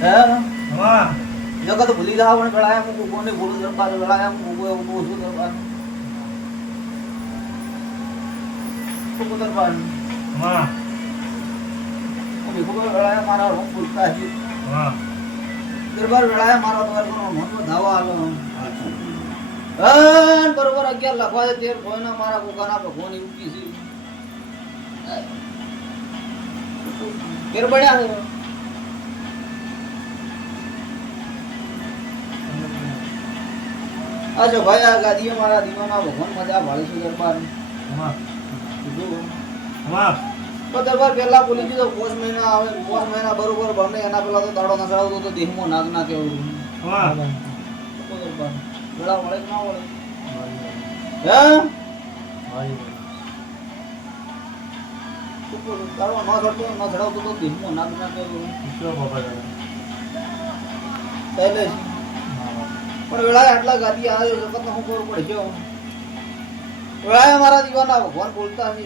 હે? હા. જગત તો ભૂલી જાવ પણ ગળાયા મૂકું કોને બોલું દરબાર ગળાયા મૂકું એવું બહુ શું દરબાર મૂકું દરબાર હા. ભીખું ગળાયા મારા રૂમ બોલતા છે હા. દરબાર ગળાયા મારા દરબાર નો મનમાં ધાવા આલો હન બરોબર અગિયાર લખવા દે તેર કોઈના મારા કોકાના ભગવાન ઉકી છે. કેર બન્યા છે આ જો ભાઈ આ ગાદીએ મારા દીવાના ભગવાન મજા ભાળે છે દરબાર. તો દરબાર પહેલા બોલી દીધો પોષ મહિના આવે પોષ મહિના બરોબર ભરને એના પહેલા તો દાડો નસડાવતો તો દેહમાં નાગ ના કેવું હા દરબાર. વેળા વળે કે ના વળે હે? દાડો ન ચડતો ન ચડાવતો તો દેહમાં નાગ ના કેવું પહેલે. પણ વેળાએ આટલા ગાદી આવ્યો જગતને હું ખબર પડે? ગયો વેળાએ મારા દીવાના ભગવાન બોલતા છે.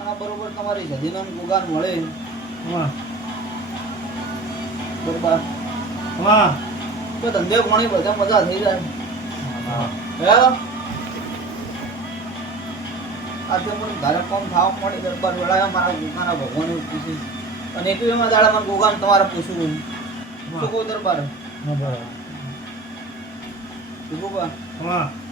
આ બરોબર તમારી સદીનો ગુગાન મળે. હા. તો ધંધે કોણી બધા મજા થઈ જાય. હે. આજે મને ધારે કોમ થાવ મળે દરબાર વેળાએ મારા ગુગાના ભગવાન પૂછી અને એકવીમાં દાડા મને ગુગાન તમારે પૂછવું શું કહું દરબાર બરાબર. શું કહું બા? હા